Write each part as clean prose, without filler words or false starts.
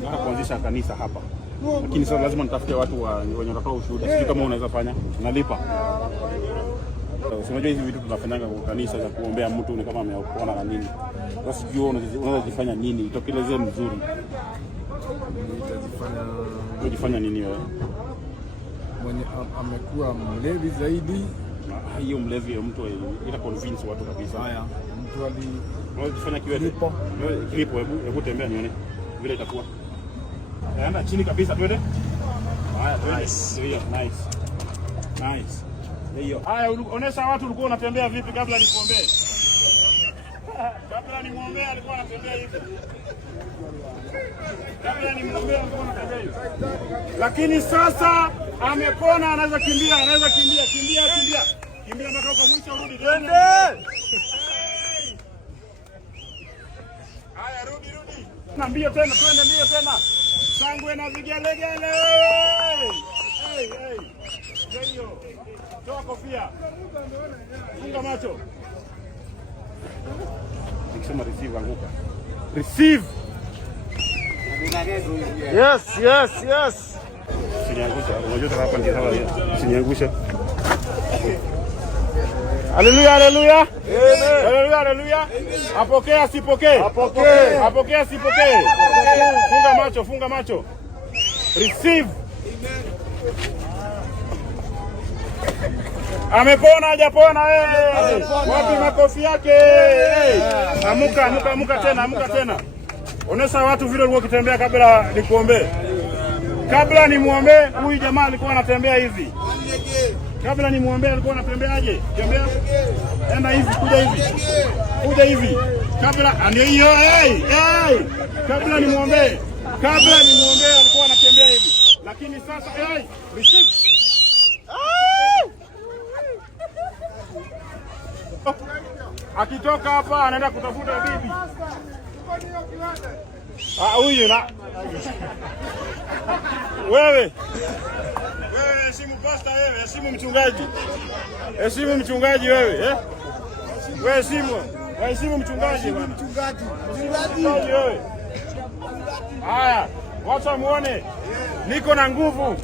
tunataka kuanzisha kanisa hapa, lakini sasa lazima nitafute watu wenye watatoa ushuhuda. Sijui kama unaweza fanya, nalipa. Unajua hizi vitu tunafanyanga kwa kanisa za kuombea mtu ni kama ameona na nini. Sasa sijui unaweza kufanya nini itokelezee mzuri. Nitajifanya nini wewe? Mwenye amekuwa mlevi zaidi. Hiyo mlevi ya mtu ita convince watu kabisa. Haya, mtu unajifanya kiwete. Klipo, hebu tembea nione vile itakuwa. Naenda chini kabisa twende. Haya, nice. Nice. Nice. Hiyo. Haya, onesha watu ulikuwa unatembea vipi kabla nikuombee. Kabla nimuombee alikuwa anatembea hivi. Kabla nimuombee alikuwa anatembea hivi. Lakini sasa amepona, anaweza kimbia, kimbia mpaka kwa mwisho rudi. Twende. Haya, rudi. Na mbio tena, twende mbio tena. Sangwe na vigelegele. Hey. Ndio. Toa kofia. Funga macho. Nikisema receive anguka. Receive. Yes. Siniangusha. Unajua hapa ndio sawa. Siniangusha. Haleluya. Amen. Haleluya. Apokee asipokee. Apokee asipokee. Funga macho. Receive. Amepona hajapona? Wapi makofi yake? Amuka tena. Onesha watu vile ulikuwa ukitembea kabla nikuombee. Kabla nimuombee, huyu jamaa alikuwa anatembea hivi. Kabla nimuombee alikuwa anatembeaje? Tembea. Enda hivi, kuja hivi. Kabla ndio hiyo. Kabla nimuombee alikuwa anatembea hivi. Lakini sasa receive. Akitoka hapa anaenda kutafuta bibi. Huyu na wewe heshimu pastor, wewe heshimu mchungaji. Heshimu mchungaji wewe, Wewe heshimu mchungaji bwana. Mchungaji wewe. Haya, wacha muone. Niko na nguvu.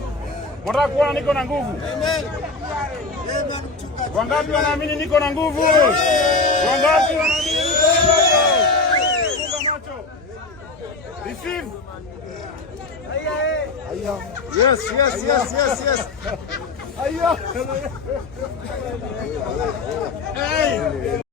Mtaka kuona niko na nguvu? Amen. Wangapi wanaamini niko na nguvu? Wangapi wanaamini niko na nguvu? Funga macho. Receive. Yes. Aya. Hey.